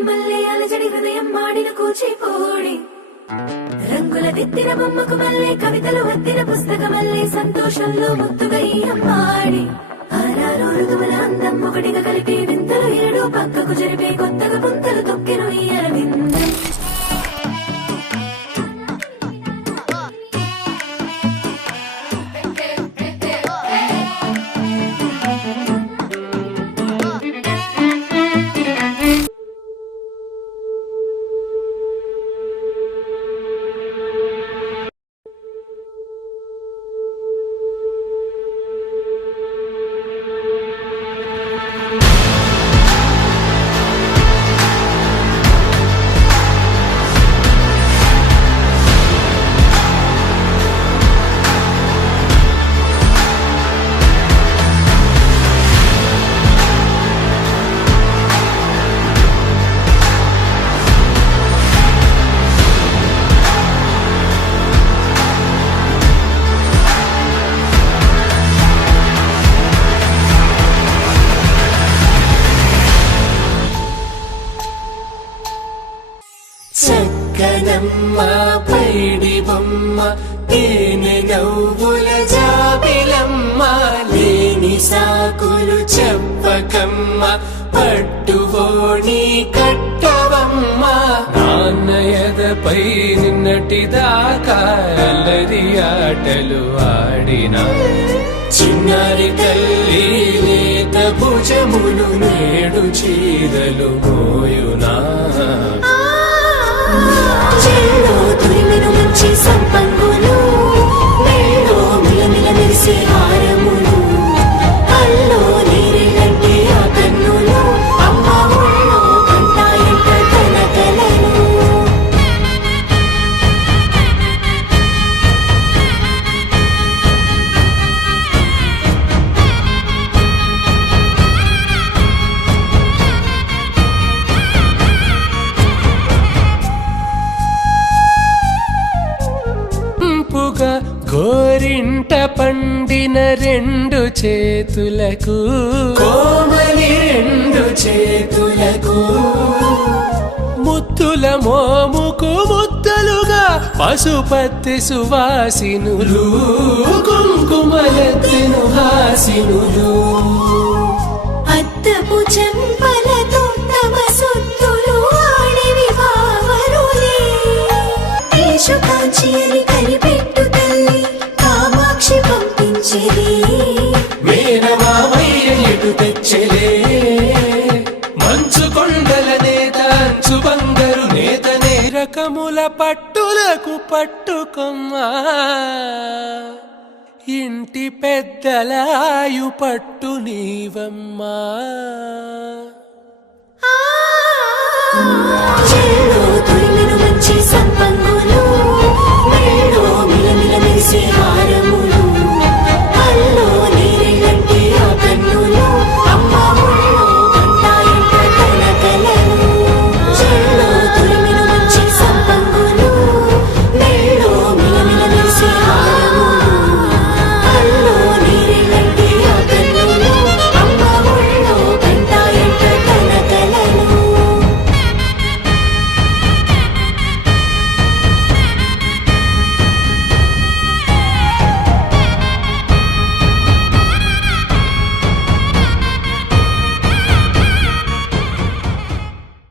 బొమ్మల్లే అలజడి హృదయం మాడిన కూచిపోడి రంగుల దిద్దిన బొమ్మకు మల్లే కవితలు వద్దిన పుస్తకమల్లే సంతోషంలో ముద్దుగా ఈ అమ్మాడి ఆరారు ఋతువుల అందం ఒకటిగా కలిపి వింతలు ఏడు పక్కకు జరిపే కొత్తగా పుంతలు తొక్కెను ఈ అరవిందం. చక్కనమ్మ పైడి బొమ్మ తేనె నవ్వుల జాబిలమ్మ లేని సాకులు చెప్పకమ్మ పట్టువోణి కట్టవమ్మ నాన్నయదపై నిన్నటిదాకా అల్లరి ఆటలు ఆడినా చిన్నారి తల్లి లేత భుజములు నేడు చీరలు మోయునా చెల్లో తురిమిన మంచి సంపంగులు మెళ్ళో మిలమిల మెరిసే హారములు అల్లో నీరెళ్ళంటే ఆ కన్నులు అమ్మ ఒళ్ళో కంటాయంట తన కలను. గోరింట పండిన రెండు చేతులకు కోమలి రెండు చేతులకు ముత్తుల మోముకు ముద్దలుగా పశుపతి సువాసినులు కుంకుమలెత్తిను హాసినులు అద్దపు చెంపలతో తమ సొత్తులు ఆడివి బావరులే దేశకాంచి అని కనిపెట్టు తల్లి కామాక్షి పంపించేది మేనమామయ్య ఎటు తెచ్చలే మంచు కొండల నేత అంచు బంగారు నేతనే రకముల పట్టులకు పట్టుకొమ్మా ఇంటి పెద్దలాయు పట్టు నీవమ్మా.